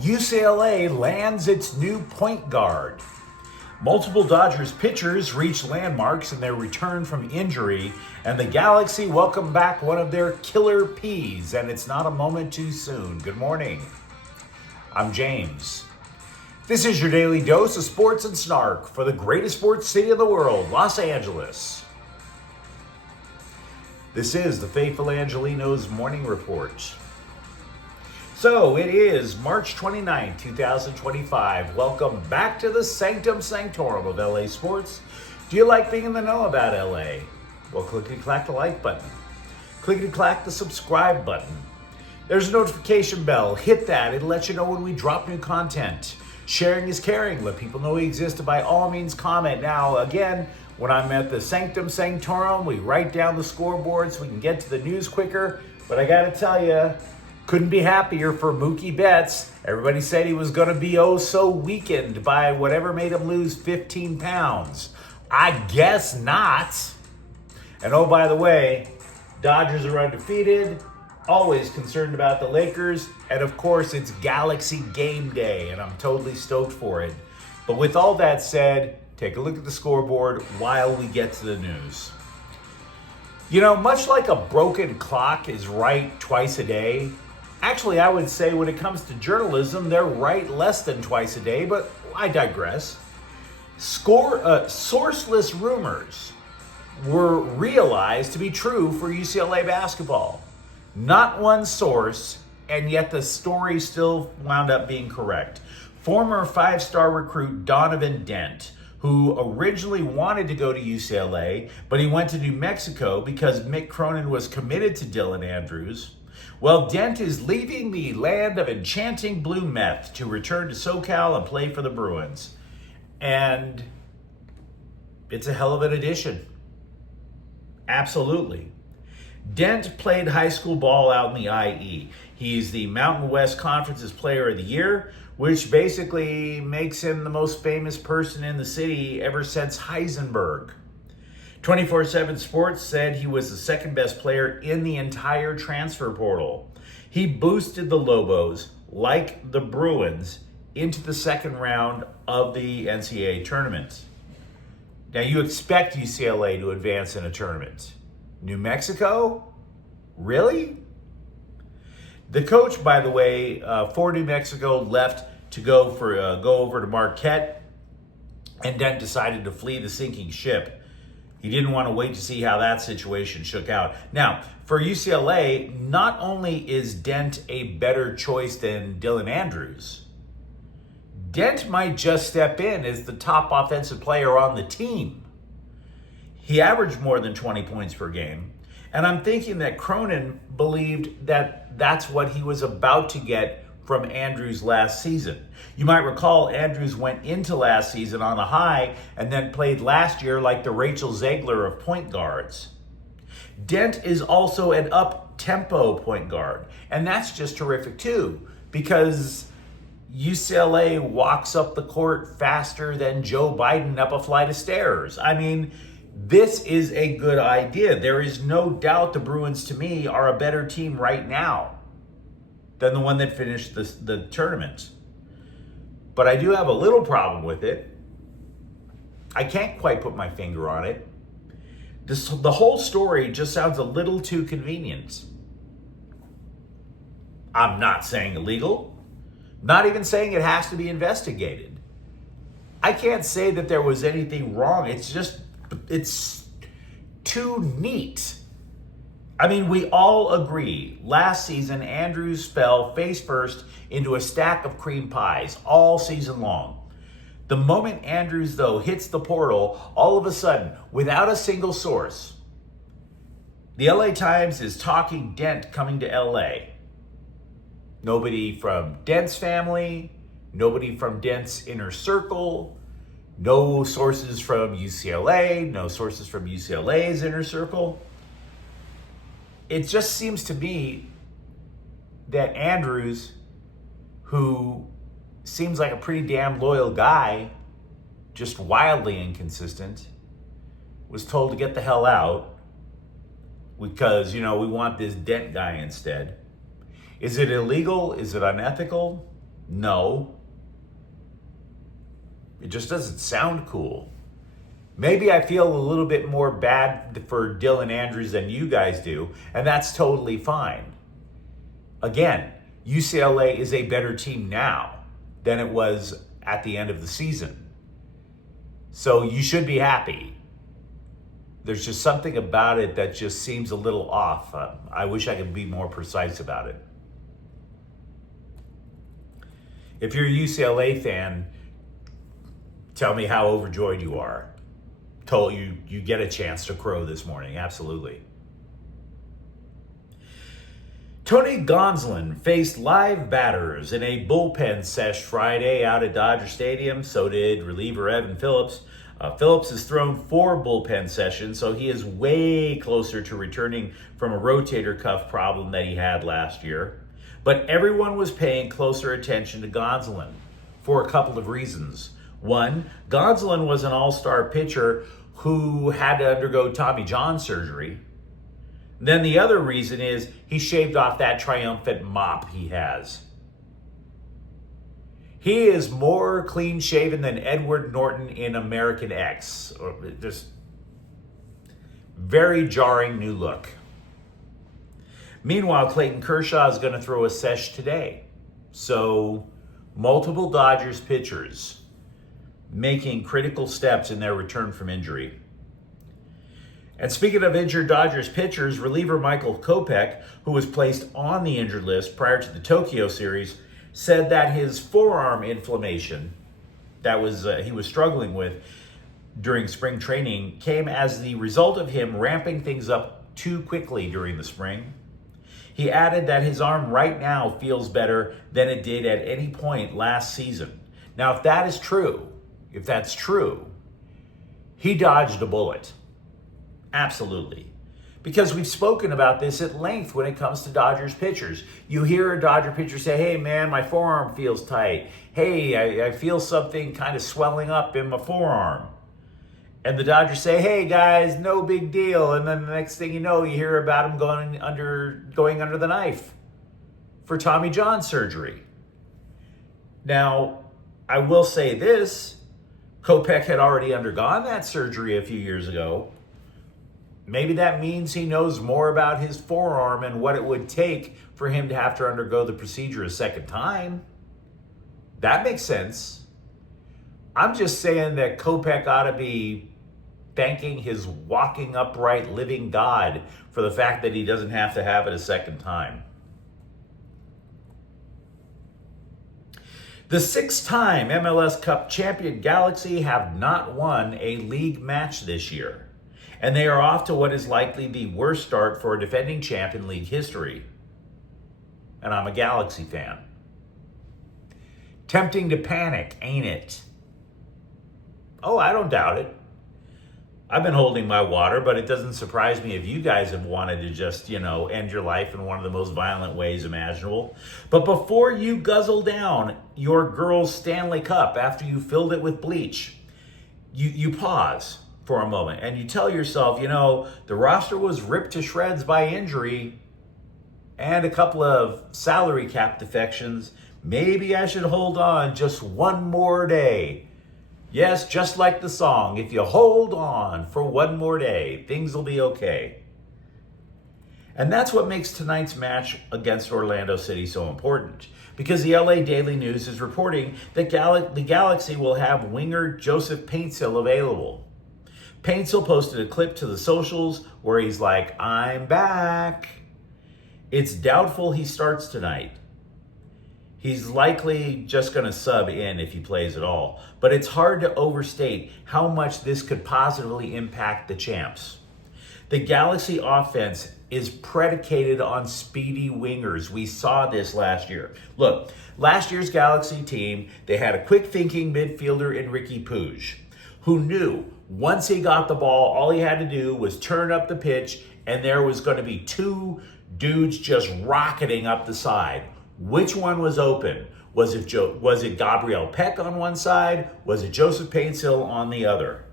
UCLA lands its new point guard. Multiple Dodgers pitchers reach landmarks in their return from injury, and the Galaxy welcome back one of their killer Ps, and it's not a moment too soon. Good morning. I'm James. This is your daily dose of sports and snark for the greatest sports city in the world, Los Angeles. This is the faithful Angelenos morning report. So it is March 29, 2025. Welcome back to the sanctum sanctorum of LA sports. Do you like being in the know about LA? Well, clickety-clack the like button. Clickety-clack the subscribe button. There's a notification bell. Hit that. It'll let you know when we drop new content. Sharing is caring. Let people know we exist. By all means, comment. Now, again, when I'm at the sanctum sanctorum, we write down the scoreboard so we can get to the news quicker. But I got to tell you, couldn't be happier for Mookie Betts. Everybody said he was going to be so weakened by whatever made him lose 15 pounds. I guess not. And oh, by the way, Dodgers are undefeated, always concerned about the Lakers, and of course it's Galaxy game day, and I'm totally stoked for it. But with all that said, take a look at the scoreboard while we get to the news. You know, much like a broken clock is right twice a day, actually, I would say when it comes to journalism, they're right less than twice a day, but I digress. Sourceless rumors were realized to be true for UCLA basketball. Not one source, and yet the story still wound up being correct. Former five-star recruit Donovan Dent, who originally wanted to go to UCLA, but he went to New Mexico because Mick Cronin was committed to Dylan Andrews. Well, Dent is leaving the land of enchanting blue meth to return to SoCal and play for the Bruins. And it's a hell of an addition. Absolutely. Dent played high school ball out in the IE. He's the Mountain West Conference's Player of the Year, which basically makes him the most famous person in the city ever since Heisenberg. 24/7 Sports said he was the second best player in the entire transfer portal. He boosted the Lobos, like the Bruins, into the second round of the NCAA tournament. Now, you expect UCLA to advance in a tournament. New Mexico? Really? The coach, by the way, for New Mexico left to go over to Marquette, and then decided to flee the sinking ship. He didn't want to wait to see how that situation shook out. Now, for UCLA, not only is Dent a better choice than Dylan Andrews, Dent might just step in as the top offensive player on the team. He averaged more than 20 points per game, and I'm thinking that Cronin believed that that's what he was about to get from Andrews last season. You might recall Andrews went into last season on a high and then played last year like the Rachel Zegler of point guards. Dent is also an up-tempo point guard, and that's just terrific too, because UCLA walks up the court faster than Joe Biden up a flight of stairs. I mean, this is a good idea. There is no doubt the Bruins, to me, are a better team right now than the one that finished the tournament. But I do have a little problem with it. I can't quite put my finger on it. The whole story just sounds a little too convenient. I'm not saying illegal. Not even saying it has to be investigated. I can't say that there was anything wrong. It's too neat. I mean, we all agree, last season, Andrews fell face first into a stack of cream pies all season long. The moment Andrews, though, hits the portal, all of a sudden, without a single source, the LA Times is talking Dent coming to LA. Nobody from Dent's family, nobody from Dent's inner circle, no sources from UCLA, no sources from UCLA's inner circle. It just seems to me that Andrews, who seems like a pretty damn loyal guy, just wildly inconsistent, was told to get the hell out because, we want this Dent guy instead. Is it illegal? Is it unethical? No. It just doesn't sound cool. Maybe I feel a little bit more bad for Dylan Andrews than you guys do, and that's totally fine. Again, UCLA is a better team now than it was at the end of the season. So you should be happy. There's just something about it that just seems a little off. I wish I could be more precise about it. If you're a UCLA fan, tell me how overjoyed you are. Told you get a chance to crow this morning, absolutely. Tony Gonsolin faced live batters in a bullpen sesh Friday out at Dodger Stadium. So did reliever Evan Phillips. Phillips has thrown 4 bullpen sessions, so he is way closer to returning from a rotator cuff problem that he had last year. But everyone was paying closer attention to Gonsolin for a couple of reasons. One, Gonsolin was an all-star pitcher who had to undergo Tommy John surgery. Then the other reason is he shaved off that triumphant mop he has. He is more clean-shaven than Edward Norton in American X. Just very jarring new look. Meanwhile, Clayton Kershaw is going to throw a sesh today. So multiple Dodgers pitchers making critical steps in their return from injury. And speaking of injured Dodgers pitchers, reliever Michael Kopech, who was placed on the injured list prior to the Tokyo series, said that his forearm inflammation that he was struggling with during spring training came as the result of him ramping things up too quickly during the spring. He added that his arm right now feels better than it did at any point last season. Now, if that's true, he dodged a bullet. Absolutely. Because we've spoken about this at length when it comes to Dodgers pitchers. You hear a Dodger pitcher say, hey man, my forearm feels tight. Hey, I feel something kind of swelling up in my forearm. And the Dodgers say, hey guys, no big deal. And then the next thing you know, you hear about him going under the knife for Tommy John surgery. Now, I will say this, Kopech had already undergone that surgery a few years ago. Maybe that means he knows more about his forearm and what it would take for him to have to undergo the procedure a second time. That makes sense. I'm just saying that Kopech ought to be thanking his walking upright living God for the fact that he doesn't have to have it a second time. The 6-time MLS Cup champion Galaxy have not won a league match this year, and they are off to what is likely the worst start for a defending champ in league history. And I'm a Galaxy fan. Tempting to panic, ain't it? Oh, I don't doubt it. I've been holding my water, but it doesn't surprise me if you guys have wanted to just, end your life in one of the most violent ways imaginable. But before you guzzle down your girl's Stanley Cup after you filled it with bleach, you pause for a moment and you tell yourself, the roster was ripped to shreds by injury and a couple of salary cap defections. Maybe I should hold on just one more day. Yes, just like the song, if you hold on for one more day, things will be okay. And that's what makes tonight's match against Orlando City so important, because the LA Daily News is reporting that the Galaxy will have winger Joseph Paintsil available. Paintsil posted a clip to the socials where he's like, I'm back. It's doubtful he starts tonight. He's likely just going to sub in if he plays at all. But it's hard to overstate how much this could positively impact the champs. The Galaxy offense is predicated on speedy wingers. We saw this last year. Look, last year's Galaxy team, they had a quick-thinking midfielder in Ricky Puig, who knew once he got the ball, all he had to do was turn up the pitch, and there was going to be 2 dudes just rocketing up the side. Which one was open? Was it Gabriel Peck on one side? Was it Joseph Paintsil on the other?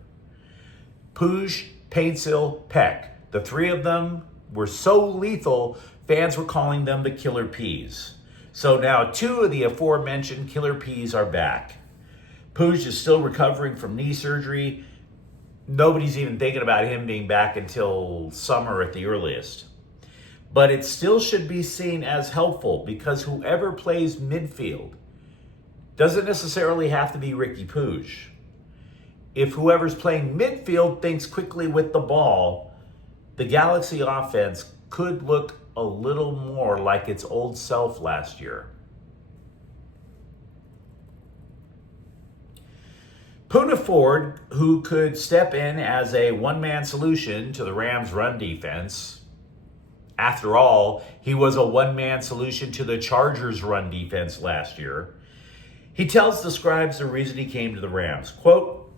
Puig, Paintsil, Peck. The 3 of them were so lethal, fans were calling them the Killer Peas. So now 2 of the aforementioned killer P's are back. Puig is still recovering from knee surgery. Nobody's even thinking about him being back until summer at the earliest. But it still should be seen as helpful because whoever plays midfield doesn't necessarily have to be Ricky Puig. If whoever's playing midfield thinks quickly with the ball, the Galaxy offense could look a little more like its old self last year. Poona Ford, who could step in as a one-man solution to the Rams' run defense. After all, he was a one-man solution to the Chargers' run defense last year. He describes the reason he came to the Rams. Quote,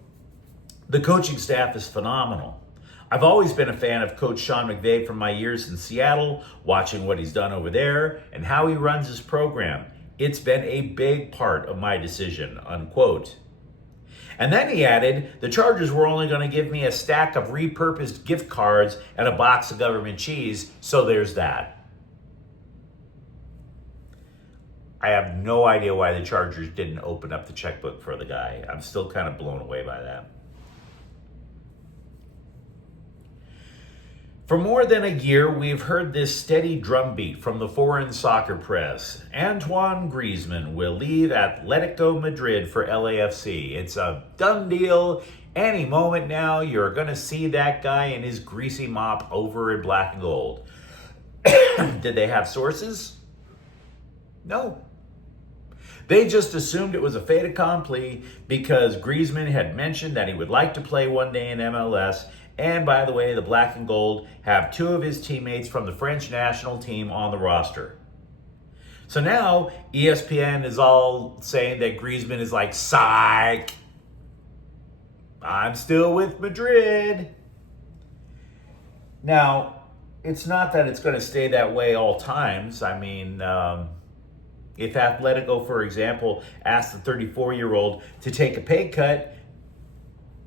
"The coaching staff is phenomenal. I've always been a fan of Coach Sean McVay from my years in Seattle, watching what he's done over there and how he runs his program. It's been a big part of my decision," unquote. And then he added, "The Chargers were only going to give me a stack of repurposed gift cards and a box of government cheese, so there's that." I have no idea why the Chargers didn't open up the checkbook for the guy. I'm still kind of blown away by that. For more than a year, we've heard this steady drumbeat from the foreign soccer press. Antoine Griezmann will leave Atletico Madrid for LAFC. It's a done deal. Any moment now, you're going to see that guy in his greasy mop over in black and gold. Did they have sources? No. They just assumed it was a fait accompli because Griezmann had mentioned that he would like to play one day in MLS. And by the way, the black and gold have 2 of his teammates from the French national team on the roster. So now ESPN is all saying that Griezmann is like, psych, I'm still with Madrid. Now, it's not that it's going to stay that way all times. I mean, if Atletico, for example, asked the 34-year-old to take a pay cut,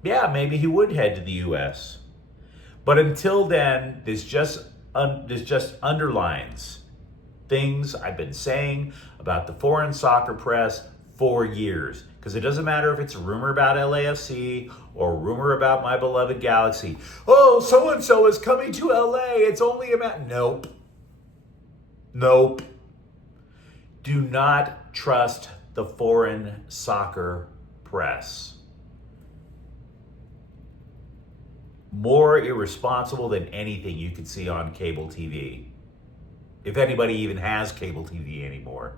yeah, maybe he would head to the U.S. But until then, this just underlines things I've been saying about the foreign soccer press for years. Because it doesn't matter if it's a rumor about LAFC or a rumor about my beloved Galaxy. Oh, so-and-so is coming to LA. It's only a matter. Nope. Nope. Do not trust the foreign soccer press. More irresponsible than anything you could see on cable TV. If anybody even has cable TV anymore.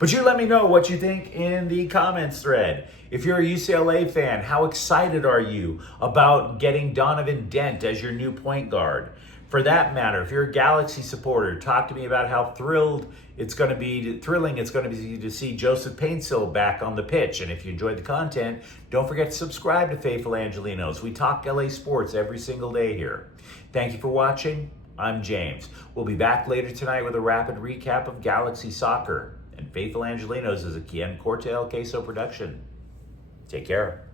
But you let me know what you think in the comments thread. If you're a UCLA fan, how excited are you about getting Donovan Dent as your new point guard? For that matter, if you're a Galaxy supporter, talk to me about how thrilling it's going to be to see Joseph Paintsil back on the pitch. And if you enjoyed the content, don't forget to subscribe to Faithful Angelenos. We talk LA sports every single day here. Thank you for watching. I'm James. We'll be back later tonight with a rapid recap of Galaxy soccer. And Faithful Angelenos is a Ken Corte El Queso production. Take care.